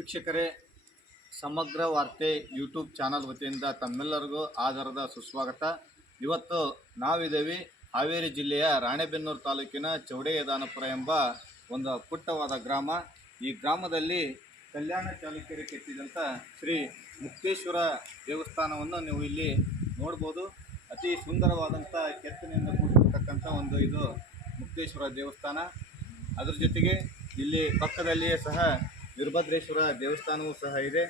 ವೀಕ್ಷಕರೇ, ಸಮಗ್ರ ವಾರ್ತೆ ಯೂಟ್ಯೂಬ್ ಚಾನಲ್ ವತಿಯಿಂದ ತಮ್ಮೆಲ್ಲರಿಗೂ ಆಧಾರದ ಸುಸ್ವಾಗತ. ಇವತ್ತು ನಾವಿದ್ದೇವೆ ಹಾವೇರಿ ಜಿಲ್ಲೆಯ ರಾಣೆಬೆನ್ನೂರು ತಾಲೂಕಿನ ಚೌಡೇಯದಾನಪುರ ಎಂಬ ಒಂದು ಪುಟ್ಟವಾದ ಗ್ರಾಮ. ಈ ಗ್ರಾಮದಲ್ಲಿ ಕಲ್ಯಾಣ ಚಾಲುಕ್ಯರು ಕೆತ್ತಿದಂಥ ಶ್ರೀ ಮುಕ್ತೇಶ್ವರ ದೇವಸ್ಥಾನವನ್ನು ನೀವು ಇಲ್ಲಿ ನೋಡ್ಬೋದು. ಅತಿ ಸುಂದರವಾದಂಥ ಕೆತ್ತನೆಯಿಂದ ಕೂಡಿರ್ತಕ್ಕಂಥ ಒಂದು ಇದು ಮುಕ್ತೇಶ್ವರ ದೇವಸ್ಥಾನ. ಅದರ ಜೊತೆಗೆ ಇಲ್ಲಿ ಪಕ್ಕದಲ್ಲಿಯೇ ಸಹ ವೀರಭದ್ರೇಶ್ವರ ದೇವಸ್ಥಾನವೂ ಸಹ ಇದೆ.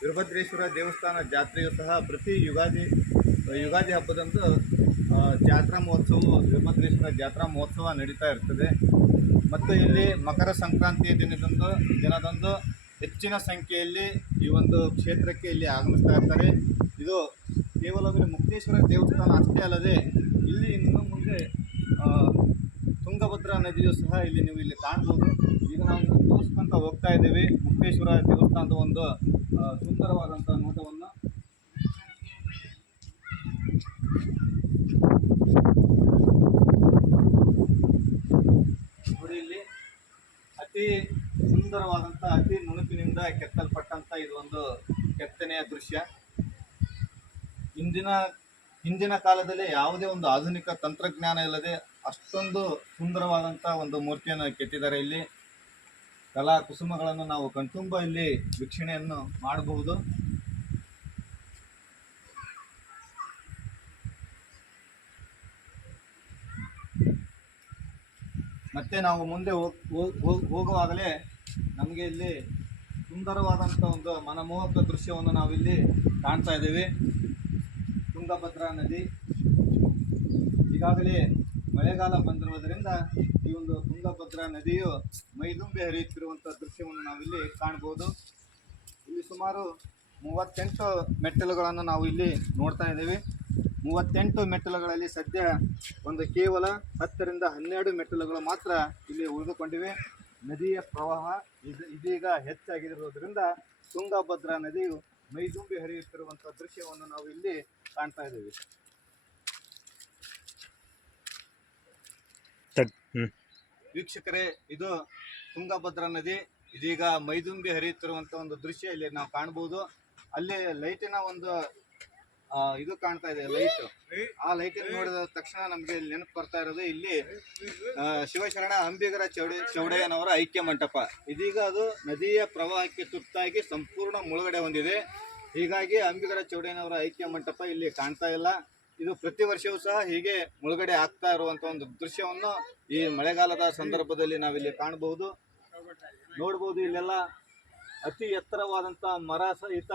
ವೀರಭದ್ರೇಶ್ವರ ದೇವಸ್ಥಾನ ಜಾತ್ರೆಯು ಸಹ ಪ್ರತಿ ಯುಗಾದಿ ಯುಗಾದಿ ಹಬ್ಬದಂದು ಜಾತ್ರಾ ಮಹೋತ್ಸವವು ವೀರಭದ್ರೇಶ್ವರ ಜಾತ್ರಾ ಮಹೋತ್ಸವ ನಡೀತಾ ಇರ್ತದೆ. ಮತ್ತು ಇಲ್ಲಿ ಮಕರ ಸಂಕ್ರಾಂತಿಯ ದಿನದಂದು ದಿನದಂದು ಹೆಚ್ಚಿನ ಸಂಖ್ಯೆಯಲ್ಲಿ ಈ ಒಂದು ಕ್ಷೇತ್ರಕ್ಕೆ ಇಲ್ಲಿ ಆಗಮಿಸ್ತಾ ಇರ್ತಾರೆ. ಇದು ಕೇವಲ ಮುಕ್ತೇಶ್ವರ ದೇವಸ್ಥಾನ ಅಷ್ಟೇ ಅಲ್ಲದೆ, ಇಲ್ಲಿ ಇನ್ನು ಮುಂದೆ ತುಂಗಭದ್ರಾ ನದಿಯು ಸಹ ಇಲ್ಲಿ ನೀವು ಇಲ್ಲಿ ಕಾಣ್ಬೋದು. ಈಗ ನಾವು ತೋರಿಸ್ಕೊಂತ ಹೋಗ್ತಾ ಇದ್ದೀವಿ. ಮುಕ್ತೇಶ್ವರ ದೇವಸ್ಥಾನದ ಒಂದು ಸುಂದರವಾದಂಥ ನೋಟವನ್ನು. ಅತಿ ಸುಂದರವಾದಂಥ ಅತಿ ನುಣುಪಿನಿಂದ ಕೆತ್ತಲ್ಪಟ್ಟಂಥ ಇದೊಂದು ಕೆತ್ತನೆಯ ದೃಶ್ಯ. ಇಂದಿನ, ಹಿಂದಿನ ಕಾಲದಲ್ಲಿ ಯಾವುದೇ ಒಂದು ಆಧುನಿಕ ತಂತ್ರಜ್ಞಾನ ಇಲ್ಲದೆ ಅಷ್ಟೊಂದು ಸುಂದರವಾದಂಥ ಒಂದು ಮೂರ್ತಿಯನ್ನು ಕೆತ್ತಿದ್ದಾರೆ ಇಲ್ಲಿ. ಕಲಾ ಕುಸುಮಗಳನ್ನು ನಾವು ಕಣ್ತುಂಬ ಇಲ್ಲಿ ವೀಕ್ಷಣೆಯನ್ನು ಮಾಡಬಹುದು. ಮತ್ತೆ ನಾವು ಮುಂದೆ ಹೋಗ್- ಹೋಗ್- ಹೋಗ್- ಹೋಗುವಾಗಲೇ ನಮಗೆ ಇಲ್ಲಿ ಸುಂದರವಾದಂಥ ಒಂದು ಮನಮೋಹಕ ದೃಶ್ಯವನ್ನು ನಾವಿಲ್ಲಿ ಕಾಣ್ತಾ ಇದ್ದೇವೆ. ತುಂಗಭದ್ರಾ ನದಿ. ಈಗಾಗಲೇ ಮಳೆಗಾಲ ಬಂದಿರುವುದರಿಂದ ಈ ಒಂದು ತುಂಗಭದ್ರಾ ನದಿಯು ಮೈದುಂಬಿ ಹರಿಯುತ್ತಿರುವಂಥ ದೃಶ್ಯವನ್ನು ನಾವಿಲ್ಲಿ ಕಾಣ್ಬೋದು ಇಲ್ಲಿ ಸುಮಾರು ಮೂವತ್ತೆಂಟು ಮೆಟ್ಟಿಲುಗಳನ್ನು ನಾವು ಇಲ್ಲಿ ನೋಡ್ತಾ ಇದ್ದೀವಿ. ಮೂವತ್ತೆಂಟು ಮೆಟ್ಟಿಲುಗಳಲ್ಲಿ ಸದ್ಯ ಒಂದು ಕೇವಲ ಹತ್ತರಿಂದ ಹನ್ನೆರಡು ಮೆಟ್ಟಿಲುಗಳು ಮಾತ್ರ ಇಲ್ಲಿ ಉಳಿದುಕೊಂಡಿವೆ. ನದಿಯ ಪ್ರವಾಹ ಇದು, ಇದೀಗ ಹೆಚ್ಚಾಗಿರುವುದರಿಂದ ತುಂಗಭದ್ರಾ ನದಿಯು ಮೈದುಂಬಿ ಹರಿಯುತ್ತಿರುವಂಥ ದೃಶ್ಯವನ್ನು ನಾವು ಇಲ್ಲಿ ಕಾಣ್ತಾ ಇದ್ದೀವಿ. ವೀಕ್ಷಕರೇ, ಇದು ತುಂಗಭದ್ರಾ ನದಿ. ಇದೀಗ ಮೈದುಂಬಿ ಹರಿಯುತ್ತಿರುವಂತ ಒಂದು ದೃಶ್ಯ ಇಲ್ಲಿ ನಾವು ಕಾಣಬಹುದು ಅಲ್ಲಿ ಲೈಟಿನ ಒಂದು ಇದು ಕಾಣ್ತಾ ಇದೆ, ಲೈಟ್. ಆ ಲೈಟ್ ನೋಡಿದ ತಕ್ಷಣ ನಮಗೆ ನೆನಪು ಬರ್ತಾ ಇರೋದು, ಇಲ್ಲಿ ಶಿವಶರಣ ಅಂಬಿಗರ ಚೌಡಿ, ಚೌಡಯ್ಯನವರ ಐಕ್ಯ ಮಂಟಪ. ಇದೀಗ ಅದು ನದಿಯ ಪ್ರವಾಹಕ್ಕೆ ತುತ್ತಾಗಿ ಸಂಪೂರ್ಣ ಮುಳುಗಡೆ ಹೊಂದಿದೆ. ಹೀಗಾಗಿ ಅಂಬಿಗರ ಚೌಡಯ್ಯನವರ ಐಕ್ಯ ಮಂಟಪ ಇಲ್ಲಿ ಕಾಣ್ತಾ ಇಲ್ಲ. ಇದು ಪ್ರತಿ ವರ್ಷವೂ ಸಹ ಹೀಗೆ ಮುಳುಗಡೆ ಆಗ್ತಾ ಇರುವಂತ ಒಂದು ದೃಶ್ಯವನ್ನು ಈ ಮಳೆಗಾಲದ ಸಂದರ್ಭದಲ್ಲಿ ನಾವಿಲ್ಲಿ ಕಾಣಬಹುದು. ನೋಡಬಹುದು ಇಲ್ಲೆಲ್ಲ ಅತಿ ಎತ್ತರವಾದಂತಹ ಮರ ಸಹಿತ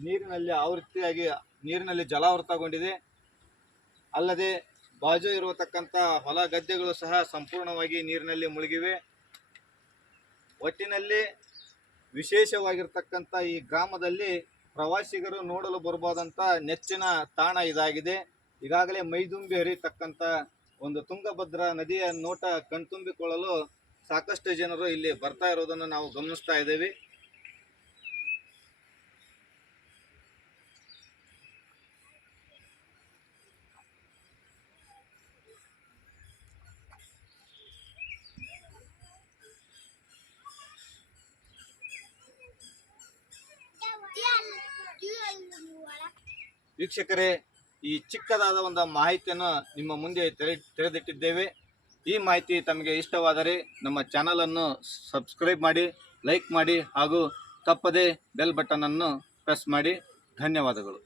ನೀರಿನಲ್ಲಿ ಆವೃತ್ತಿಯಾಗಿ ನೀರಿನಲ್ಲಿ ಜಲಾವೃತಗೊಂಡಿದೆ. ಅಲ್ಲದೆ ಬಾಜು ಇರತಕ್ಕಂಥ ಹೊಲ ಗದ್ದೆಗಳು ಸಹ ಸಂಪೂರ್ಣವಾಗಿ ನೀರಿನಲ್ಲಿ ಮುಳುಗಿವೆ. ಒಟ್ಟಿನಲ್ಲಿ ವಿಶೇಷವಾಗಿರ್ತಕ್ಕಂಥ ಈ ಗ್ರಾಮದಲ್ಲಿ ಪ್ರವಾಸಿಗರು ನೋಡಲು ಬರಬಹುದಂತ ನೆಚ್ಚಿನ ತಾಣ ಇದಾಗಿದೆ. ಈಗಾಗಲೇ ಮೈದುಂಬಿ ಹರಿಯತಕ್ಕಂಥ ಒಂದು ತುಂಗಭದ್ರಾ ನದಿಯ ನೋಟ ಕಣ್ತುಂಬಿಕೊಳ್ಳಲು ಸಾಕಷ್ಟು ಜನರು ಇಲ್ಲಿ ಬರ್ತಾ ಇರೋದನ್ನು ನಾವು ಗಮನಿಸ್ತಾ ಇದ್ದೇವೆ. ವೀಕ್ಷಕರೇ ಈ ಚಿಕ್ಕದಾದ ಒಂದು ಮಾಹಿತಿಯನ್ನು ನಿಮ್ಮ ಮುಂದೆ ತೆರೆ, ತೆರೆದಿಟ್ಟಿದ್ದೇವೆ. ಈ ಮಾಹಿತಿ ತಮಗೆ ಇಷ್ಟವಾದರೆ ನಮ್ಮ ಚಾನಲನ್ನು ಸಬ್ಸ್ಕ್ರೈಬ್ ಮಾಡಿ, ಲೈಕ್ ಮಾಡಿ ಹಾಗೂ ತಪ್ಪದೇ ಬೆಲ್ ಬಟನನ್ನು ಪ್ರೆಸ್ ಮಾಡಿ. ಧನ್ಯವಾದಗಳು.